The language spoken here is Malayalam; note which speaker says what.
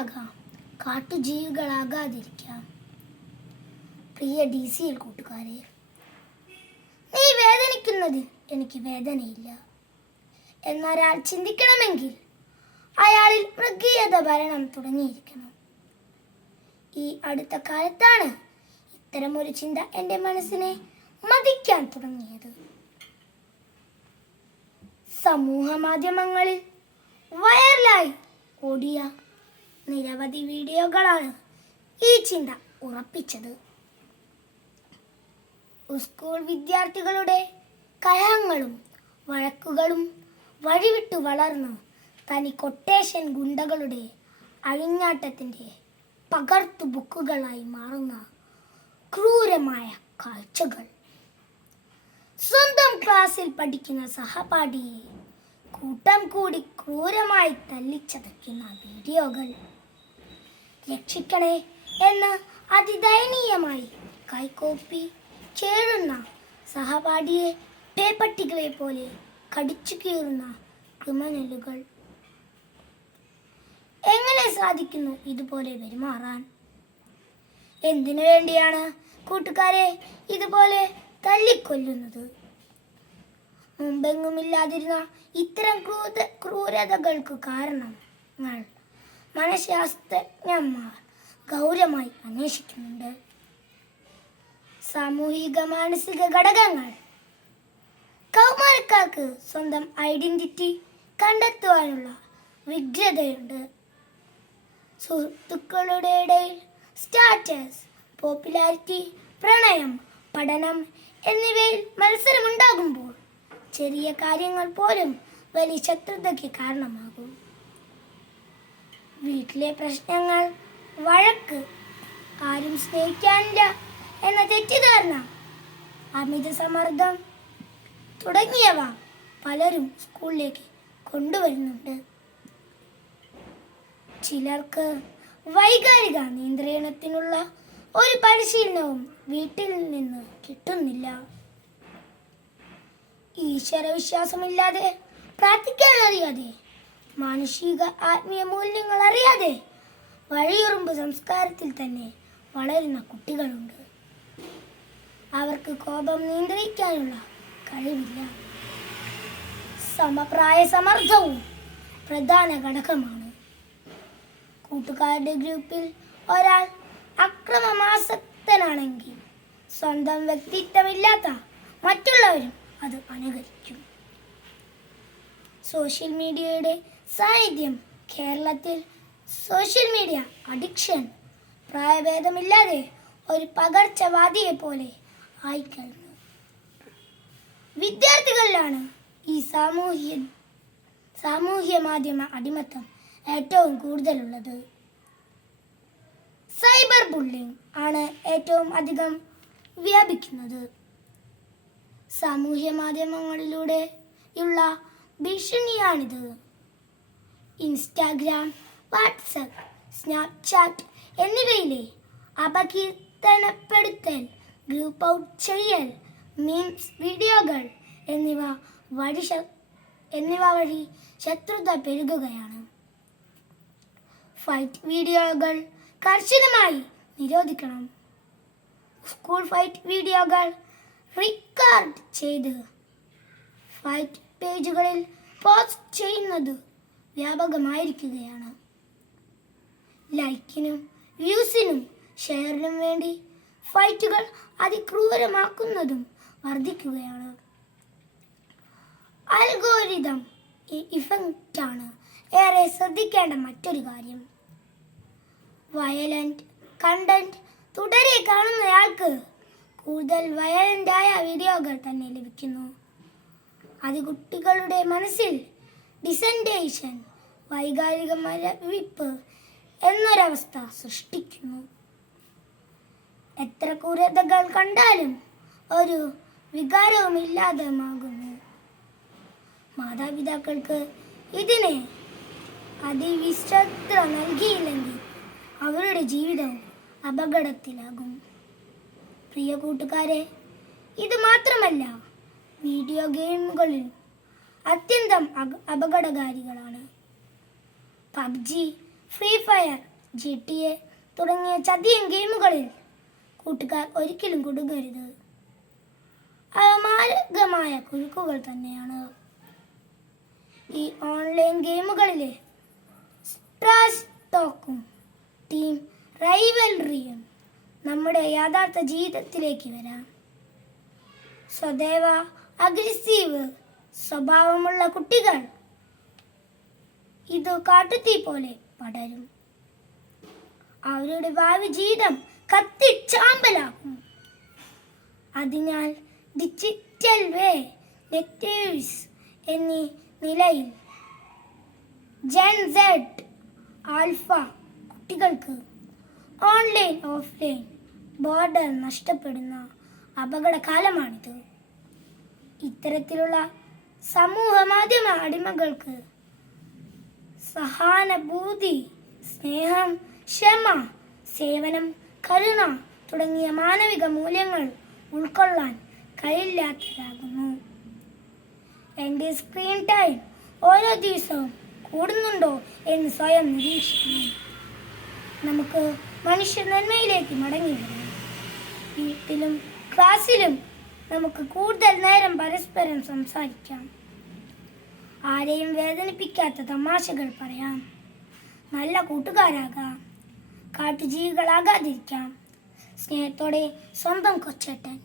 Speaker 1: മനുഷ്യരാകാം കാട്ടുജീവികളാകാതിരിക്കാം. പ്രിയ ഡി സിയിൽ കൂട്ടുകാരെ നീ വേദനിക്കുന്നതിൽ എനിക്ക് വേദനയില്ല. എന്നൊരാൾ ചിന്തിക്കണമെങ്കിൽ അയാളിൽ മൃഗീയത ഭരണം തുടങ്ങിയിരിക്കണം. ഈ അടുത്ത കാലത്താണ് ഇത്തരമൊരു ചിന്ത എന്റെ മനസ്സിനെ മതിക്കാൻ തുടങ്ങിയത്. സമൂഹ മാധ്യമങ്ങളിൽ വൈറലായി ഓടിയ നിരവധി വീഡിയോകളാണ് ഈ ചിന്ത ഉറപ്പിച്ചത്. സ്കൂൾ വിദ്യാർത്ഥികളുടെ കലഹങ്ങളും വഴക്കുകളും വഴിവിട്ടു വളർന്ന് തനി കൊട്ടേഷൻ ഗുണ്ടകളുടെ അഴിഞ്ഞാട്ടത്തിന്റെ പകർത്തു ബുക്കുകളായി മാറുന്ന ക്രൂരമായ കാഴ്ചകൾ. സ്വന്തം ക്ലാസ്സിൽ പഠിക്കുന്ന സഹപാഠിയെ കൂട്ടം കൂടി ക്രൂരമായി തല്ലിച്ചതയ്ക്കുന്ന വീഡിയോകൾ. രക്ഷിക്കണേ എന്ന് അതിദയനീയമായി കൈകോപ്പി ചേരുന്ന സഹപാഠിയെ പേപ്പട്ടികളെ പോലെ കടിച്ചു കീറുന്ന ക്രിമിനലുകൾ. എങ്ങനെ സാധിക്കുന്നു ഇതുപോലെ പെരുമാറാൻ? എന്തിനു വേണ്ടിയാണ് കൂട്ടുകാരെ ഇതുപോലെ തല്ലിക്കൊല്ലുന്നത്? മുമ്പെങ്ങുമില്ലാതിരുന്ന ഇത്തരം ക്രൂത ക്രൂരതകൾക്ക് കാരണങ്ങൾ മനഃശാസ്ത്രജ്ഞന്മാർ ഗൗരവമായി അന്വേഷിക്കുന്നുണ്ട്. സാമൂഹിക മാനസിക ഘടകങ്ങൾ. കൗമാരക്കാർക്ക് സ്വന്തം ഐഡന്റിറ്റി കണ്ടെത്തുവാനുള്ള വ്യഗ്രതയുണ്ട് സുഹൃത്തുക്കളുടെ ഇടയിൽ സ്റ്റാറ്റസ് പോപ്പുലാരിറ്റി പ്രണയം പഠനം എന്നിവയിൽ മത്സരമുണ്ടാകുമ്പോൾ ചെറിയ കാര്യങ്ങൾ പോലും വലിയ ശത്രുതയ്ക്ക് കാരണമാകും. വീട്ടിലെ പ്രശ്നങ്ങൾ വഴക്ക് ആരും സ്നേഹിക്കാനില്ല എന്ന തെറ്റിദ്ധാരണ അമിത സമ്മർദ്ദം തുടങ്ങിയവ പലരും സ്കൂളിലേക്ക് കൊണ്ടുവരുന്നുണ്ട്. ചിലർക്ക് വൈകാരിക നിയന്ത്രണത്തിനുള്ള ഒരു പരിശീലനവും വീട്ടിൽ നിന്ന് കിട്ടുന്നില്ല. ഈശ്വര വിശ്വാസമില്ലാതെ പ്രാർത്ഥിക്കാൻ അറിയാതെ മാനുഷിക ആത്മീയ മൂല്യങ്ങൾ അറിയാതെ വഴിയുറുമ്പ് സംസ്കാരത്തിൽ തന്നെ വളരുന്ന കുട്ടികളുണ്ട്. അവർക്ക് കോപം നിയന്ത്രിക്കാനുള്ള കഴിവില്ല. സമപ്രായ സമർത്ഥവും പ്രധാന ഘടകമാണ്. കൂട്ടുകാരുടെ ഗ്രൂപ്പിൽ ഒരാൾ അക്രമമാസക്തനാണെങ്കിൽ സ്വന്തം വ്യക്തിത്വമില്ലാത്ത മറ്റുള്ളവരും അത് അനുകരിക്കും. സോഷ്യൽ മീഡിയയുടെ സാന്നിധ്യം. കേരളത്തിൽ സോഷ്യൽ മീഡിയ അഡിക്ഷൻ പ്രായഭേദമില്ലാതെ ഒരു പകർച്ചവാദിയെ പോലെ ആയിക്കഴിഞ്ഞു വിദ്യാർത്ഥികളിലാണ് ഈ സാമൂഹ്യ സാമൂഹ്യ മാധ്യമ അടിമത്തം ഏറ്റവും കൂടുതലുള്ളത്. സൈബർ ബുള്ളിംഗ് ആണ് ഏറ്റവും അധികം വ്യാപിക്കുന്നത്. സാമൂഹ്യ മാധ്യമങ്ങളിലൂടെ ഉള്ള ഭീഷണിയാണിത്. ഇൻസ്റ്റാഗ്രാം വാട്സപ്പ് സ്നാപ്ചാറ്റ് എന്നിവയിലെ അപകീർത്തനപ്പെടുത്തൽ ഗ്രൂപ്പ് ഔട്ട് ചെയ്യൽ മീംസ് വീഡിയോകൾ എന്നിവ വഴി എന്നിവ വഴി ശത്രുത പെരുകുകയാണ്. ഫൈറ്റ് വീഡിയോകൾ കർശനമായി നിരോധിക്കണം. സ്കൂൾ ഫൈറ്റ് വീഡിയോകൾ റിക്കാർഡ് ചെയ്ത്. ഫൈറ്റ് പേജുകളിൽ പോസ്റ്റ് ചെയ്യുന്നത് വ്യാപകമായിരിക്കുകയാണ്. ലൈക്കിനും വ്യൂസിനും ഷെയറിനും വേണ്ടി ഫൈറ്റുകൾ അതിക്രൂരമാക്കുന്നതും വർദ്ധിക്കുകയാണ്. അൽഗോരിതം ഇഫക്റ്റാണ് ഏറെ ശ്രദ്ധിക്കേണ്ട മറ്റൊരു കാര്യം. വയലന്റ് കണ്ടന്റ് തുടരെ കാണുന്നയാൾക്ക് കൂടുതൽ വയലന്റായ വീഡിയോകൾ തന്നെ ലഭിക്കുന്നു. അത് കുട്ടികളുടെ മനസ്സിൽ ഡിസന്റേഷൻ വൈകാരിക മരവിപ്പ് എന്നൊരവസ്ഥ സൃഷ്ടിക്കുന്നു. എത്ര ക്രൂരതകൾ കണ്ടാലും ഒരു വികാരവും ഇല്ലാതെമാകുന്നു മാതാപിതാക്കൾക്ക് ഇതിനെ അതിവിശ്രദ്ധ നൽകിയില്ലെങ്കിൽ അവരുടെ ജീവിതം അപകടത്തിലാകും. പ്രിയ കൂട്ടുകാരെ ഇത് മാത്രമല്ല വീഡിയോ ഗെയിമുകളിൽ അത്യന്തം അപകടകാരികളാണ്. PUBG free fire G T A തുടങ്ങിയ ചതിയൻ ഗെയിമുകളിൽ കൂട്ടുകാർ ഒരിക്കലും കൊടുക്കരുത്. അവ മാരകമായ കുരുക്കുകൾ തന്നെയാണ്. ഈ ഓൺലൈൻ ഗെയിമുകളിലെ ടോക്കും ടീം റൈവൽറിയും നമ്മുടെ യഥാർത്ഥ ജീവിതത്തിലേക്ക് വരാം. സ്വദേവ അഗ്രസീവ് സ്വഭാവമുള്ള കുട്ടികൾ. ഇത് കാട്ടുതീ പോലെ പടരും. അവരുടെ ഭാവി ജീവിതം കത്തിച്ചാമ്പലാക്കും. അതിനാൽ ഡിജിറ്റൽ വേ നെറ്റീവ്സ് എന്നീ നിലയിൽ ജെൻ സെഡ് ആൽഫ കുട്ടികൾക്ക് ഓൺലൈൻ ഓഫ്ലൈൻ ബോർഡർ നഷ്ടപ്പെടുന്ന അപകട കാലമാണിത് ഇത്തരത്തിലുള്ള സമൂഹ മാധ്യമ അടിമകൾക്ക് സഹാനുഭൂതി സ്നേഹം ക്ഷമ സേവനം കരുണ തുടങ്ങിയ മാനവിക മൂല്യങ്ങൾ ഉൾക്കൊള്ളാൻ കഴിയില്ലാത്തതാകുന്നു. എന്റെ സ്ക്രീൻ ടൈം ഓരോ ദിവസവും കൂടുന്നുണ്ടോ എന്ന് സ്വയം നിരീക്ഷിക്കുന്നു. നമുക്ക് മനുഷ്യ നന്മയിലേക്ക് മടങ്ങി വീട്ടിലും ക്ലാസ്സിലും നമുക്ക് കൂടുതൽ നേരം പരസ്പരം സംസാരിക്കാം. ആരെയും വേദനിപ്പിക്കാത്ത തമാശകൾ പറയാം. നല്ല കൂട്ടുകാരാകാം. കാട്ടുജീവികളാകാതിരിക്കാം. സ്നേഹത്തോടെ സ്വന്തം കൊച്ചേട്ടൻ.